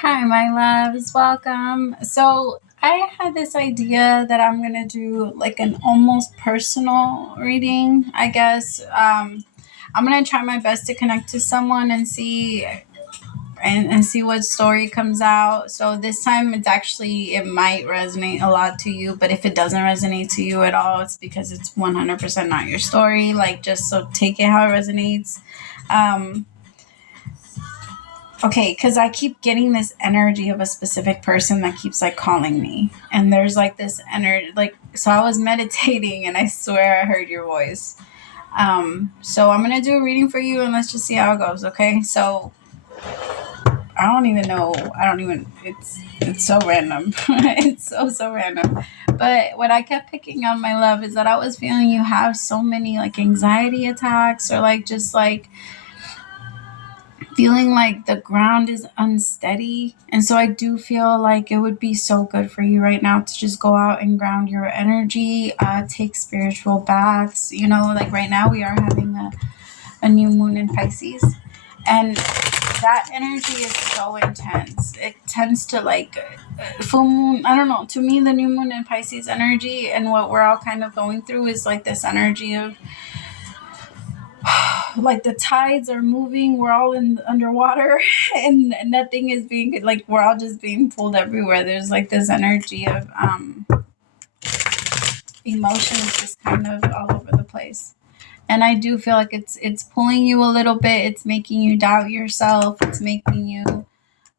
Hi, my loves. Welcome. So, I had this idea that I'm going to do like an almost personal reading, I guess. I'm going to try my best to connect to someone and see what story comes out. So this time it might resonate a lot to you, but if it doesn't resonate to you at all, it's because it's 100% not your story. Like, just so take it how it resonates. Um, Okay, because I keep getting this energy of a specific person that keeps like calling me. And there's like this energy, like, so I was meditating and I swear I heard your voice. So I'm going to do a reading for you and let's just see how it goes, okay? So I don't even know. It's so random. It's so random. But what I kept picking on, my love, is that I was feeling you have so many like anxiety attacks or like just like feeling like the ground is unsteady. And so I do feel like it would be so good for you right now to just go out and ground your energy, take spiritual baths. You know, like right now we are having a new moon in Pisces. And that energy is so intense. It tends to like full moon. I don't know. To me, the new moon in Pisces energy and what we're all kind of going through is like this energy of like the tides are moving, we're all in underwater and nothing is being like we're all just being pulled everywhere. There's like this energy of emotions just kind of all over the place. And I do feel like it's pulling you a little bit. It's making you doubt yourself. It's making you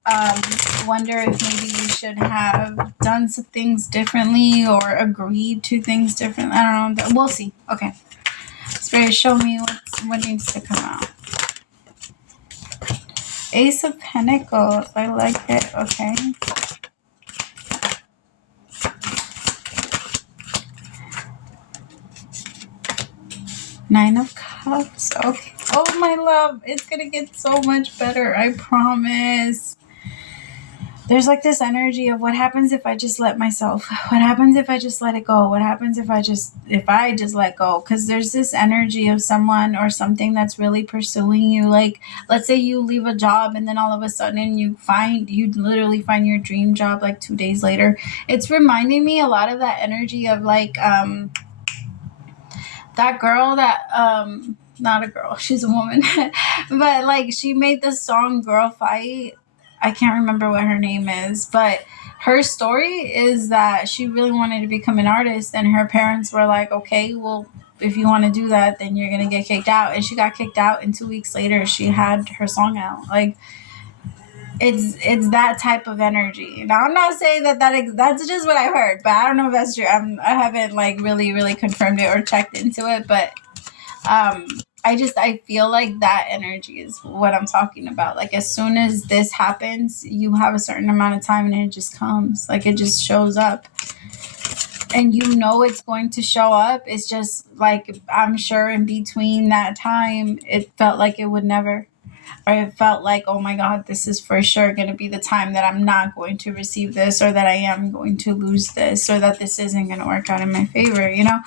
um, wonder if maybe you should have done some things differently or agreed to things differently. I don't know. We'll see. Okay. Spirit, show me what needs to come out. Ace of Pentacles. I like it. Okay. Nine of Cups. Okay. Oh, my love. It's going to get so much better. I promise. There's like this energy of what happens if I just let myself? What happens if I just let it go? What happens if I just let go? Because there's this energy of someone or something that's really pursuing you. Like, let's say you leave a job and then all of a sudden you literally find your dream job like 2 days later. It's reminding me a lot of that energy of like that girl that not a girl, she's a woman, but like she made the song Girl Fight. I can't remember what her name is, but her story is that she really wanted to become an artist and her parents were like, okay, well, if you want to do that, then you're gonna get kicked out. And she got kicked out and 2 weeks later she had her song out. Like, it's that type of energy. Now I'm not saying that's just what I've heard, but I don't know if that's true. I haven't like really confirmed it or checked into it, but um I feel like that energy is what I'm talking about. Like, as soon as this happens, you have a certain amount of time and it just comes. Like, it just shows up. And you know it's going to show up. It's just like, I'm sure in between that time, it felt like it would never, or it felt like, oh my God, this is for sure going to be the time that I'm not going to receive this, or that I am going to lose this, or that this isn't going to work out in my favor. You know,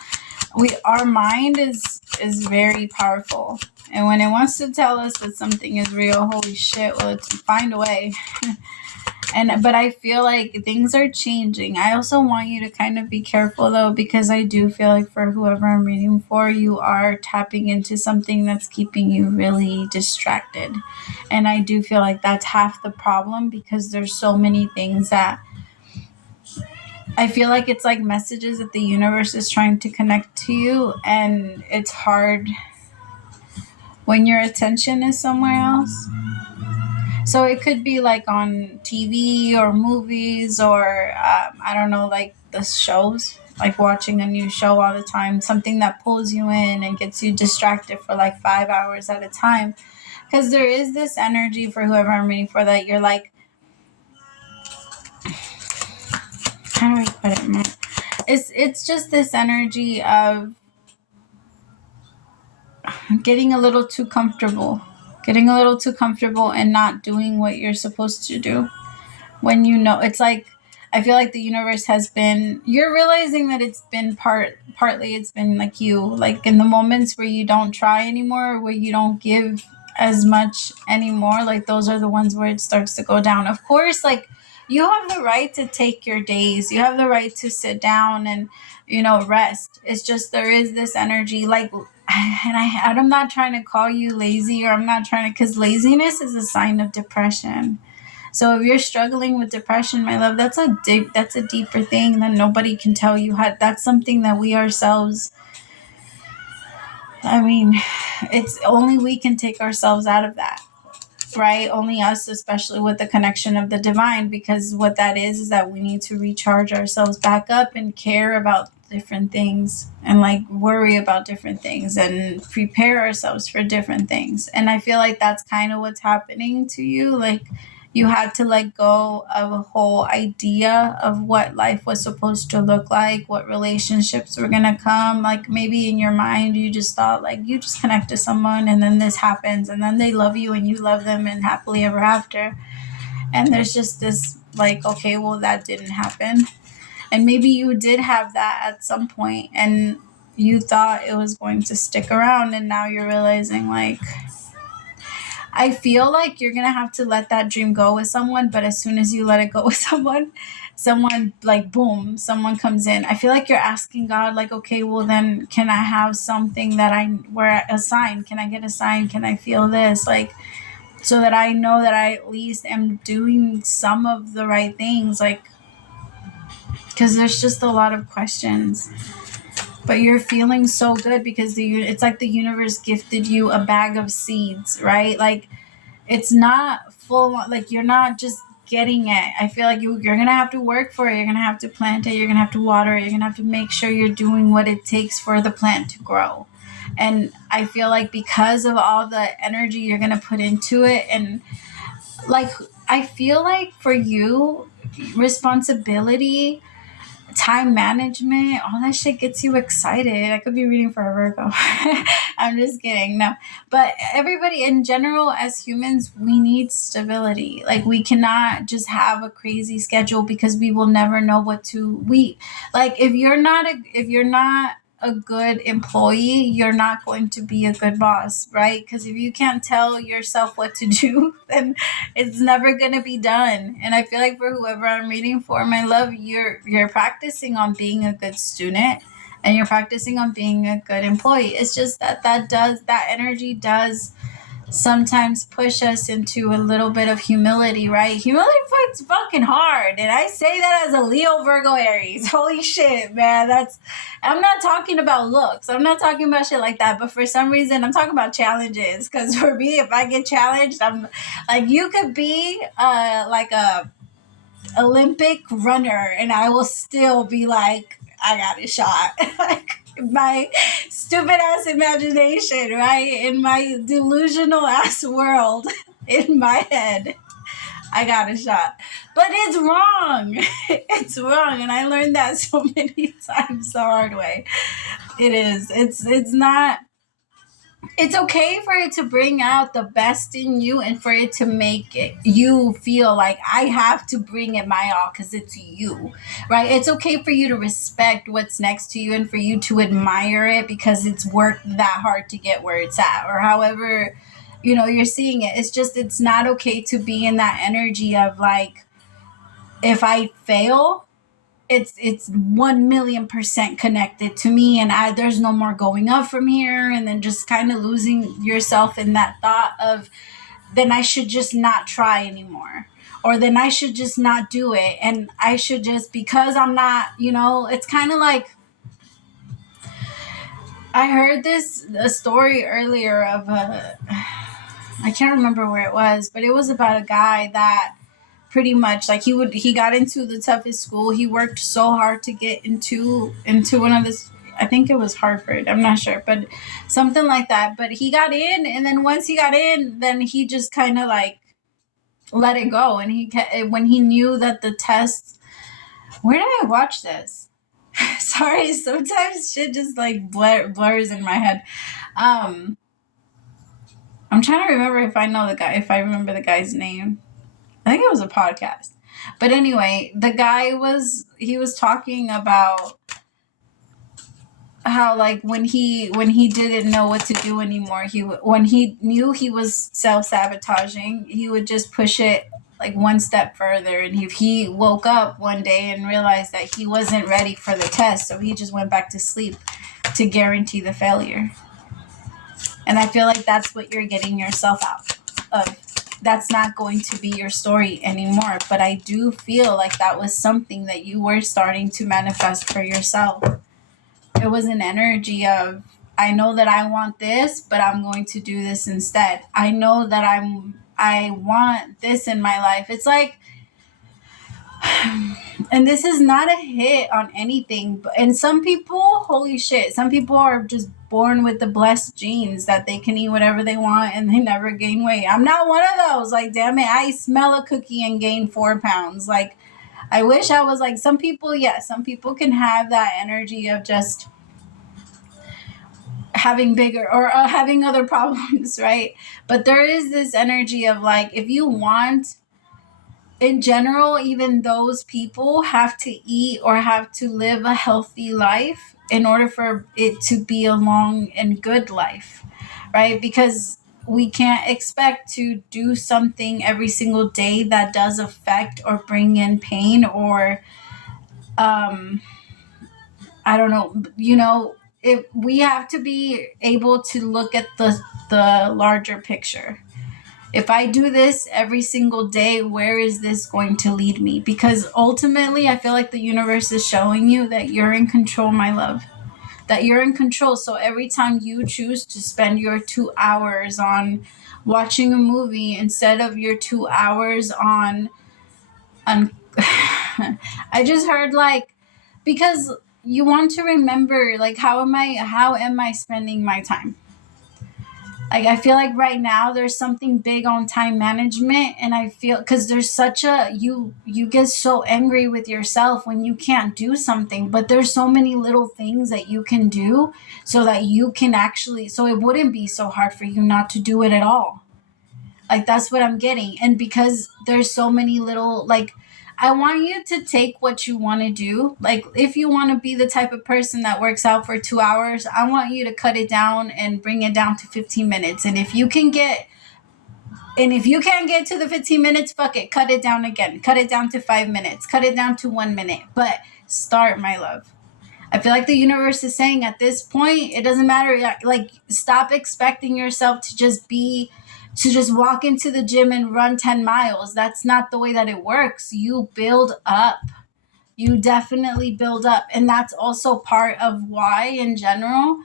our mind is very powerful, and when it wants to tell us that something is real, holy shit, well, it's find a way. And but I feel like things are changing. I also want you to kind of be careful though, because I do feel like for whoever I'm reading for, you are tapping into something that's keeping you really distracted. And I do feel like that's half the problem, because there's so many things that I feel like it's like messages that the universe is trying to connect to you, and it's hard when your attention is somewhere else. So it could be like on TV or movies, or I don't know, like the shows, like watching a new show all the time, something that pulls you in and gets you distracted for like 5 hours at a time. Because there is this energy for whoever I'm reading for, that you're like, how do I put it, man? It's just this energy of getting a little too comfortable, and not doing what you're supposed to do. When you know, it's like, I feel like the universe has been, you're realizing that it's been partly it's been like you, like in the moments where you don't try anymore, where you don't give as much anymore. Like those are the ones where it starts to go down. Of course, like you have the right to take your days. You have the right to sit down and, rest. It's just there is this energy like, and I'm not trying to call you lazy, or I'm not trying to, because laziness is a sign of depression. So if you're struggling with depression, my love, that's a deeper thing that nobody can tell you how. That's something that we ourselves, I mean, it's only we can take ourselves out of that, right? Only us, especially with the connection of the divine, because what that is that we need to recharge ourselves back up and care about different things, and like worry about different things and prepare ourselves for different things. And I feel like that's kind of what's happening to you. Like you had to let go of a whole idea of what life was supposed to look like, what relationships were going to come. Like maybe in your mind, you just thought like you just connect to someone and then this happens and then they love you and you love them and happily ever after. And there's just this like, okay, well, that didn't happen. And maybe you did have that at some point and you thought it was going to stick around, and now you're realizing like, I feel like you're gonna have to let that dream go with someone, but as soon as you let it go with someone like boom, someone comes in. I feel like you're asking God, like, okay, well then can I have something that where a sign? Can I get a sign? Can I feel this? Like, so that I know that I at least am doing some of the right things, like, because there's just a lot of questions. But you're feeling so good because it's like the universe gifted you a bag of seeds, right? Like it's not full, like you're not just getting it. I feel like you're gonna have to work for it. You're gonna have to plant it. You're gonna have to water it. You're gonna have to make sure you're doing what it takes for the plant to grow. And I feel like because of all the energy you're gonna put into it, and like I feel like for you, responsibility, time management, all that shit gets you excited. I could be reading for a Virgo. I'm just kidding. No. But everybody in general, as humans, we need stability. Like we cannot just have a crazy schedule because we will never know like if you're not a good employee, you're not going to be a good boss, right? Because if you can't tell yourself what to do, then it's never gonna be done. And I feel like for whoever I'm reading for, my love, you're practicing on being a good student and you're practicing on being a good employee. It's just that energy does sometimes push us into a little bit of humility, right? Humility fights fucking hard. And I say that as a Leo, Virgo, Aries. Holy shit, man. I'm not talking about looks. I'm not talking about shit like that. But for some reason, I'm talking about challenges. Because for me, if I get challenged, I'm like, you could be like a Olympic runner and I will still be like, I got a shot. Like my stupid ass imagination, right? In my delusional ass world, in my head, I got a shot. But it's wrong. It's wrong. And I learned that so many times the hard way. It is. It's not, it's okay for it to bring out the best in you and for it to make you feel like I have to bring it my all because it's you, right? It's okay for you to respect what's next to you and for you to admire it because it's worked that hard to get where it's at, or however you're seeing it. It's just, it's not okay to be in that energy of like, if I fail, it's 1,000,000% connected to me, and there's no more going up from here, and then just kind of losing yourself in that thought of, then I should just not try anymore, or then I should just not do it, and I should just, because I'm not, it's kind of like, I heard a story earlier of I can't remember where it was, but it was about a guy that pretty much like he got into the toughest school. He worked so hard to get into one of this, I think it was Harvard, I'm not sure, but something like that. But he got in, and then once he got in, then he just kind of like let it go. And when he knew that the tests, where did I watch this? Sorry, sometimes shit just like blurs in my head. um I'm trying to remember if I remember the guy's name. I think it was a podcast. But anyway, he was talking about how like when he didn't know what to do anymore, when he knew he was self-sabotaging, he would just push it like one step further. And if he woke up one day and realized that he wasn't ready for the test, so he just went back to sleep to guarantee the failure. And I feel like that's what you're getting yourself out of. That's not going to be your story anymore. But I do feel like that was something that you were starting to manifest for yourself. It was an energy of, I know that I want this, but I'm going to do this instead. I know that I want this in my life. It's like, and this is not a hit on anything, and some people, holy shit, some people are just born with the blessed genes that they can eat whatever they want and they never gain weight. I'm not one of those. Like, damn it, I smell a cookie and gain 4 pounds. Like, I wish I was like some people. Yes, some people can have that energy of just having bigger or having other problems, right? But there is this energy of like, if you want, in general, even those people have to eat or have to live a healthy life in order for it to be a long and good life, right? Because we can't expect to do something every single day that does affect or bring in pain or I don't know, if we have to be able to look at the larger picture. If I do this every single day, where is this going to lead me? Because ultimately, I feel like the universe is showing you that you're in control, my love. That you're in control. So every time you choose to spend your 2 hours on watching a movie instead of your 2 hours on I just heard like, because you want to remember like, how am I spending my time? Like, I feel like right now there's something big on time management, and I feel because there's such a, you get so angry with yourself when you can't do something, but there's so many little things that you can do so that you can actually, so it wouldn't be so hard for you not to do it at all. Like, that's what I'm getting. And because there's so many little, like, I want you to take what you want to do. Like, if you want to be the type of person that works out for 2 hours, I want you to cut it down and bring it down to 15 minutes. And if you can get, and if you can't get to the 15 minutes, fuck it, cut it down again. Cut it down to 5 minutes. Cut it down to 1 minute. But start, my love. I feel like the universe is saying at this point, it doesn't matter. Like, stop expecting yourself to just walk into the gym and run 10 miles. That's not the way that it works. You build up. You definitely build up. And that's also part of why, in general,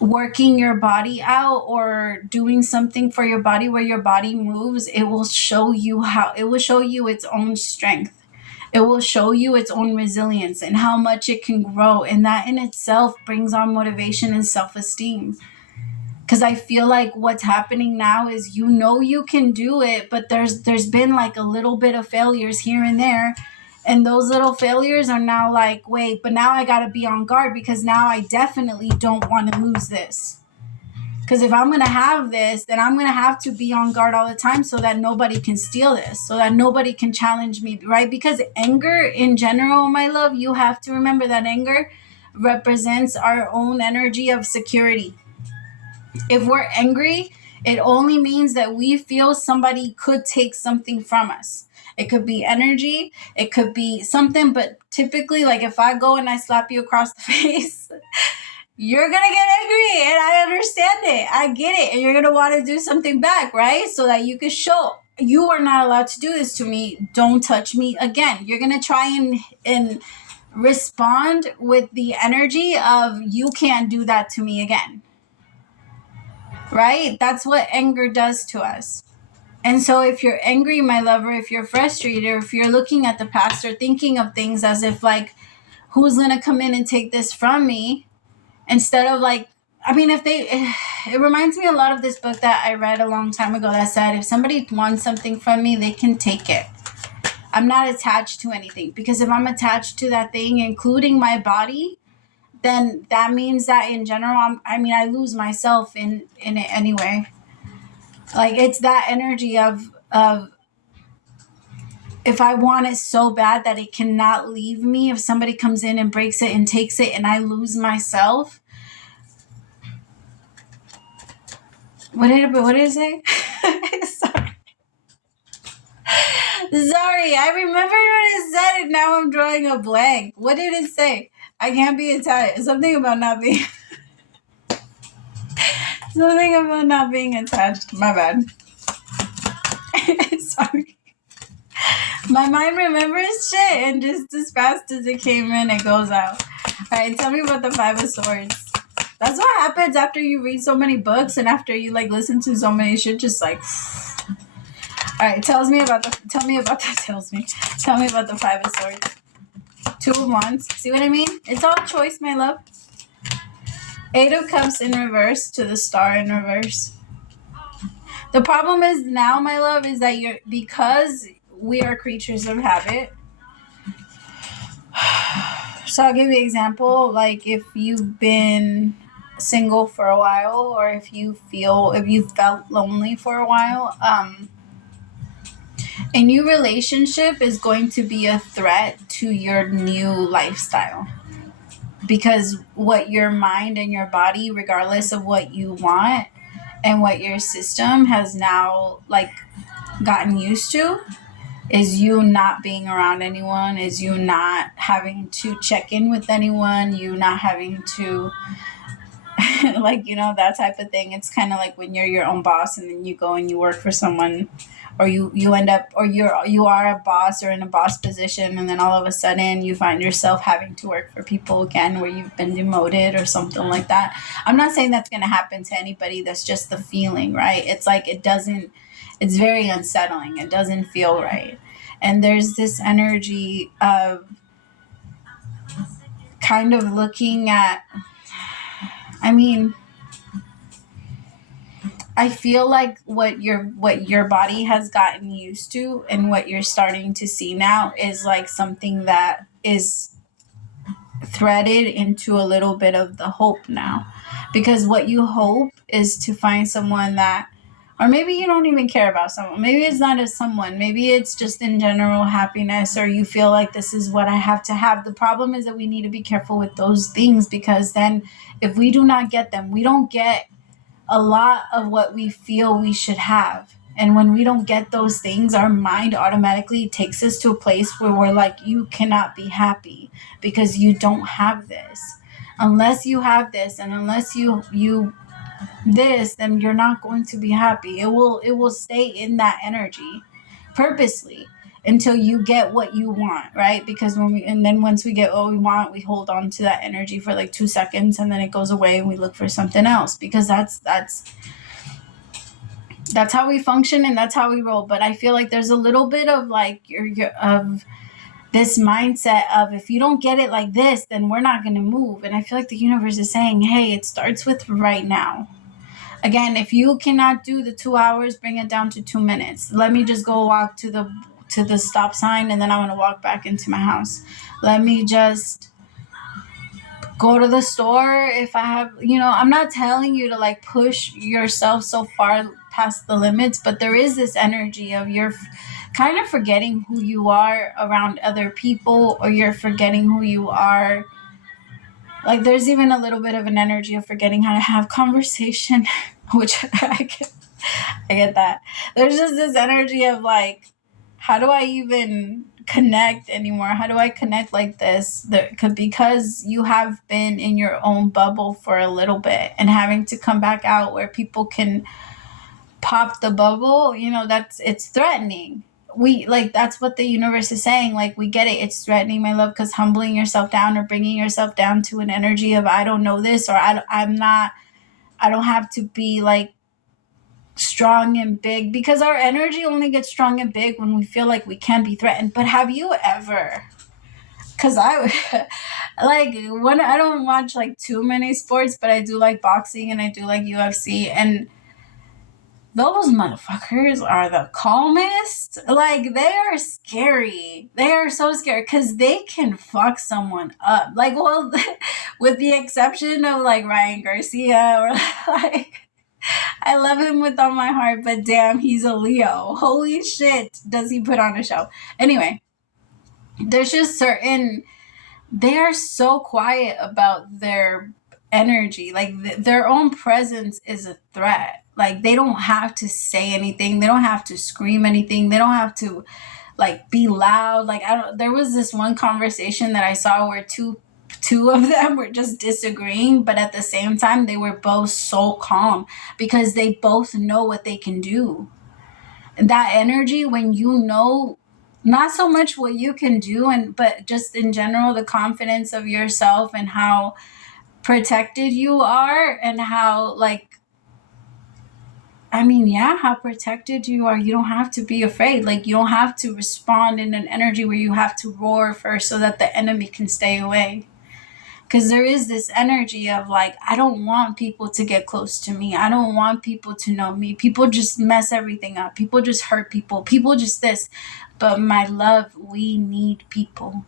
working your body out or doing something for your body where your body moves, it will show you its own strength. It will show you its own resilience and how much it can grow. And that in itself brings on motivation and self-esteem. Because I feel like what's happening now is, you can do it, but there's been like a little bit of failures here and there. And those little failures are now like, wait, but now I got to be on guard because now I definitely don't want to lose this. Because if I'm going to have this, then I'm going to have to be on guard all the time so that nobody can steal this, so that nobody can challenge me, right? Because anger in general, my love, you have to remember that anger represents our own energy of security. If we're angry, it only means that we feel somebody could take something from us. It could be energy, it could be something, but typically, like if I go and I slap you across the face, you're gonna get angry, and I understand it. I get it, and you're gonna want to do something back, right? So that you can show, you are not allowed to do this to me. Don't touch me again. You're gonna try and respond with the energy of, you can't do that to me again. Right? That's what anger does to us. And so if you're angry, my lover, if you're frustrated, or if you're looking at the past or thinking of things as if like, who's going to come in and take this from me? Instead of like, I mean, it reminds me a lot of this book that I read a long time ago that said, if somebody wants something from me, they can take it. I'm not attached to anything, because if I'm attached to that thing, including my body, then that means that in general, I lose myself in it anyway. Like, it's that energy of if I want it so bad that it cannot leave me, if somebody comes in and breaks it and takes it and I lose myself. What did it say? Sorry. Sorry, I remember what it said and now I'm drawing a blank. What did it say? I can't be attached. Something about not being something about not being attached. My bad. Sorry. My mind remembers shit and just as fast as it came in, it goes out. Alright, tell me about the Five of Swords. That's what happens after you read so many books and after you like listen to so many shit, just like alright, tell me about the Five of Swords. Two of Wands. See what I mean? It's all choice, my love. Eight of Cups in reverse to the Star in reverse. The problem is now, my love, is that because we are creatures of habit. So I'll give you an example. Like if you've been single for a while, or if you felt lonely for a while, a new relationship is going to be a threat to your new lifestyle. Because what your mind and your body, regardless of what you want and what your system has now like gotten used to, is you not being around anyone, is you not having to check in with anyone, you not having to like, that type of thing. It's kind of like when you're your own boss and then you go and you work for someone, or you end up, or you are a boss or in a boss position, and then all of a sudden you find yourself having to work for people again where you've been demoted or something like that. I'm not saying that's going to happen to anybody. That's just the feeling, right? It's like it's very unsettling. It doesn't feel right. And there's this energy of kind of looking at, I feel like what your body has gotten used to and what you're starting to see now is like something that is threaded into a little bit of the hope now. Because what you hope is to find someone that, or maybe you don't even care about someone. Maybe it's not as someone. Maybe it's just in general happiness, or you feel like this is what I have to have. The problem is that we need to be careful with those things, because then if we do not get them, we don't get a lot of what we feel we should have. And when we don't get those things, our mind automatically takes us to a place where we're like, you cannot be happy because you don't have this. Unless you have this, and unless you this, then you're not going to be happy. It will stay in that energy purposely until you get what you want, right? Because once we get what we want, we hold on to that energy for like 2 seconds, and then it goes away and we look for something else, because that's how we function and that's how we roll. But I feel like there's a little bit of like of this mindset of, if you don't get it like this, then we're not going to move. And I feel like the universe is saying, hey, it starts with right now. Again, if you cannot do the 2 hours, bring it down to 2 minutes. Let me just go walk to the stop sign, and then I'm going to walk back into my house. Let me just go to the store if I have, I'm not telling you to like push yourself so far past the limits, but there is this energy of you're kind of forgetting who you are around other people, or you're forgetting who you are. Like there's even a little bit of an energy of forgetting how to have conversation, which I get that. There's just this energy of like, how do I even connect anymore? How do I connect like this? Because you have been in your own bubble for a little bit, and having to come back out where people can pop the bubble, it's threatening. That's what the universe is saying. Like, we get it. It's threatening, my love, because humbling yourself down or bringing yourself down to an energy of, I don't know this, or I don't have to be like strong and big, because our energy only gets strong and big when we feel like we can be threatened. But have you ever, because I don't watch like too many sports, but I do like boxing and I do like UFC, and those motherfuckers are the calmest. Like, they are scary. They are so scary because they can fuck someone up. Like, well, with the exception of like Ryan Garcia or like I love him with all my heart, but damn, he's a Leo. Holy shit, does he put on a show? Anyway, there's just certain, they are so quiet about their energy. Like their own presence is a threat. Like they don't have to say anything. They don't have to scream anything. They don't have to like be loud. Like I don't, there was this one conversation that I saw where two of them were just disagreeing, but at the same time they were both so calm because they both know what they can do. That energy, when you know not so much what you can do, and but just in general the confidence of yourself and how protected you are, and how like, I mean, yeah, how protected you are. You don't have to be afraid. Like you don't have to respond in an energy where you have to roar first so that the enemy can stay away. Because there is this energy of like, I don't want people to get close to me. I don't want people to know me. People just mess everything up. People just hurt people. People just this. But my love, we need people.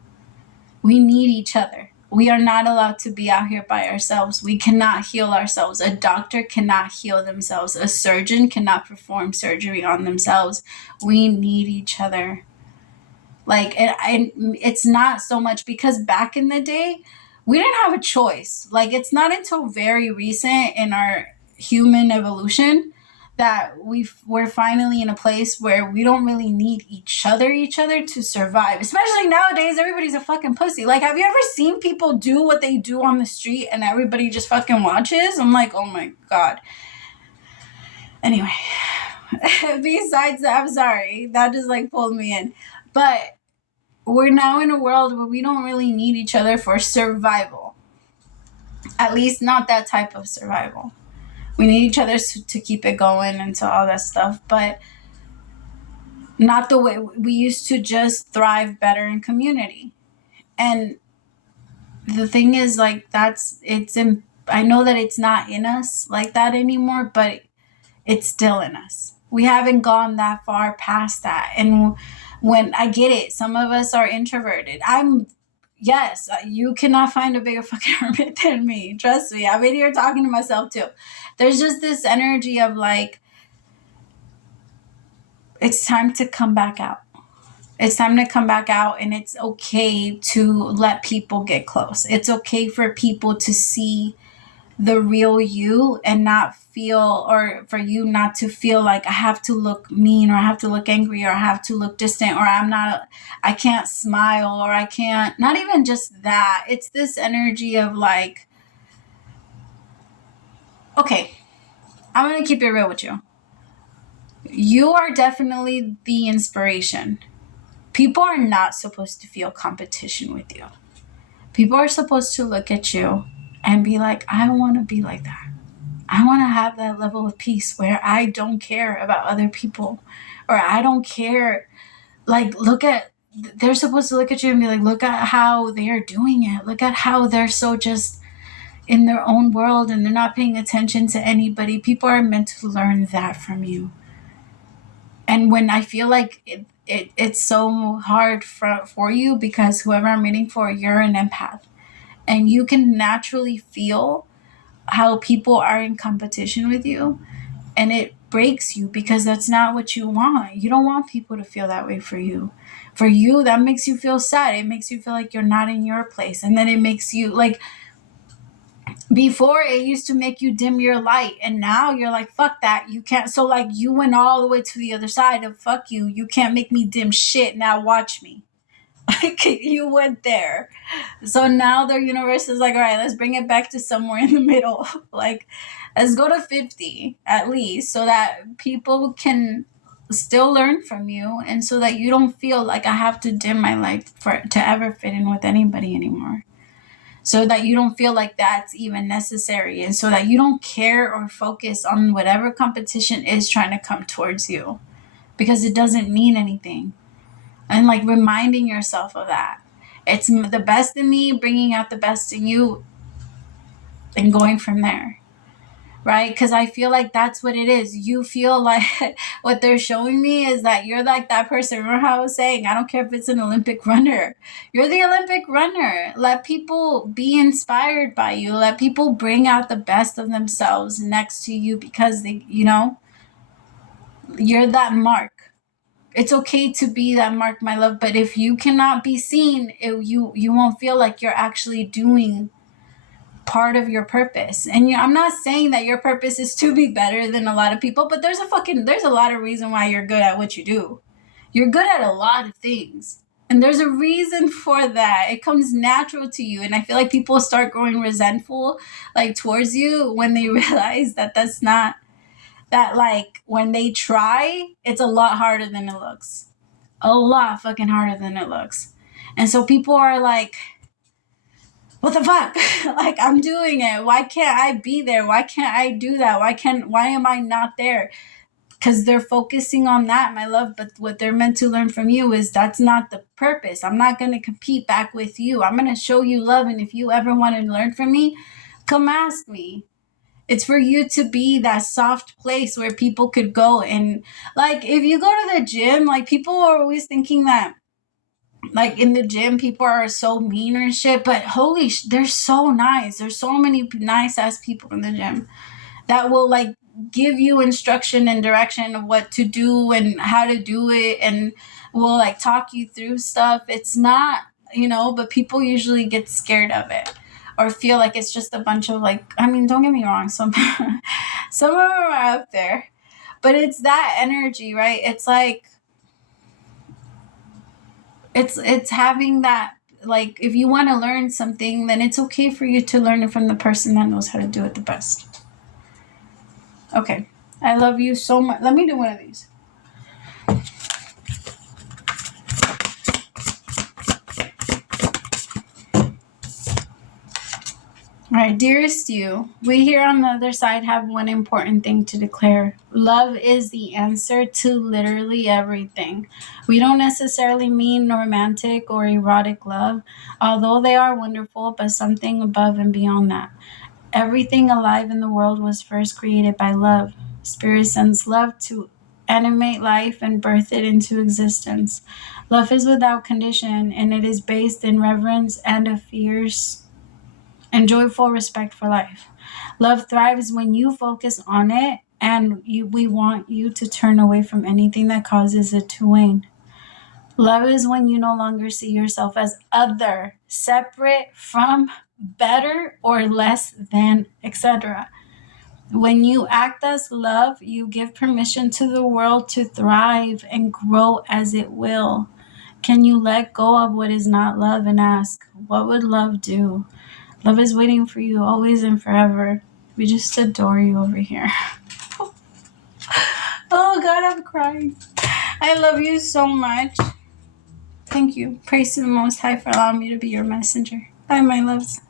We need each other. We are not allowed to be out here by ourselves. We cannot heal ourselves. A doctor cannot heal themselves. A surgeon cannot perform surgery on themselves. We need each other. Like, it's not so much because back in the day, we didn't have a choice. Like, it's not until very recent in our human evolution that we're finally in a place where we don't really need each other to survive. Especially nowadays, everybody's a fucking pussy. Like, have you ever seen people do what they do on the street and everybody just fucking watches? I'm like, oh my God. Anyway, besides that, I'm sorry. That just like pulled me in. But we're now in a world where we don't really need each other for survival. At least not that type of survival. We need each other to keep it going and to all that stuff, but not the way we used to just thrive better in community. And the thing is, like, I know that it's not in us like that anymore, but it's still in us. We haven't gone that far past that. And when I get it, some of us are introverted. Yes, you cannot find a bigger fucking hermit than me. Trust me. I'm in here talking to myself too. There's just this energy of like, it's time to come back out. It's time to come back out, and it's okay to let people get close. It's okay for people to see the real you and not feel, or for you not to feel like I have to look mean, or I have to look angry, or I have to look distant, or I can't smile, or I can't, not even just that. It's this energy of like, okay, I'm going to keep it real with you. You are definitely the inspiration. People are not supposed to feel competition with you. People are supposed to look at you and be like, I want to be like that. I want to have that level of peace where I don't care about other people, or I don't care. Like, they're supposed to look at you and be like, look at how they're doing it. Look at how they're so just in their own world and they're not paying attention to anybody. People are meant to learn that from you. And when I feel like it's so hard for you because whoever I'm reading for, you're an empath. And you can naturally feel how people are in competition with you. And it breaks you because that's not what you want. You don't want people to feel that way for you. For you, that makes you feel sad. It makes you feel like you're not in your place. And then it makes you like, before it used to make you dim your light, and now you're like, fuck that, you can't. So like you went all the way to the other side of fuck you can't make me dim shit, now watch me. Like you went there. So now the universe is like, all right, let's bring it back to somewhere in the middle. Like, let's go to 50 at least, so that people can still learn from you, and so that you don't feel like I have to dim my light to ever fit in with anybody anymore. So that you don't feel like that's even necessary, and so that you don't care or focus on whatever competition is trying to come towards you, because it doesn't mean anything. And like reminding yourself of that. It's the best in me bringing out the best in you and going from there. right? Because I feel like that's what it is. You feel like what they're showing me is that you're like that person. Remember how I was saying, I don't care if it's an Olympic runner. You're the Olympic runner. Let people be inspired by you. Let people bring out the best of themselves next to you because they, you're that mark. It's okay to be that mark, my love, but if you cannot be seen, you won't feel like you're actually doing part of your purpose. And I'm not saying that your purpose is to be better than a lot of people, but there's a lot of reason why you're good at what you do. You're good at a lot of things. And there's a reason for that. It comes natural to you. And I feel like people start growing resentful like towards you when they realize that that's not that, like, when they try, it's a lot harder than it looks. A lot fucking harder than it looks. And so people are like, what the fuck? Like, I'm doing it. Why can't I be there? Why can't I do that? Why am I not there? Because they're focusing on that, my love. But what they're meant to learn from you is that's not the purpose. I'm not going to compete back with you. I'm going to show you love. And if you ever want to learn from me, come ask me. It's for you to be that soft place where people could go. And like, if you go to the gym, like, people are always thinking that, like, in the gym, people are so mean or shit, but they're so nice. There's so many nice ass people in the gym that will, like, give you instruction and direction of what to do and how to do it, and will, like, talk you through stuff. It's not, but people usually get scared of it or feel like it's just a bunch of, like, I mean, don't get me wrong, some some of them are up there, but it's that energy, right? It's like, it's having that, like, if you want to learn something, then it's okay for you to learn it from the person that knows how to do it the best. Okay, I love you so much. Let me do one of these. All right, dearest you, we here on the other side have one important thing to declare. Love is the answer to literally everything. We don't necessarily mean romantic or erotic love, although they are wonderful, but something above and beyond that. Everything alive in the world was first created by love. Spirit sends love to animate life and birth it into existence. Love is without condition, and it is based in reverence and a fierce and joyful respect for life. Love thrives when you focus on it, and we want you to turn away from anything that causes it to wane. Love is when you no longer see yourself as other, separate from, better, or less than, etc. When you act as love, you give permission to the world to thrive and grow as it will. Can you let go of what is not love and ask, what would love do? Love is waiting for you always and forever. We just adore you over here. Oh God, I'm crying. I love you so much. Thank you. Praise to the Most High for allowing me to be your messenger. Bye, my loves.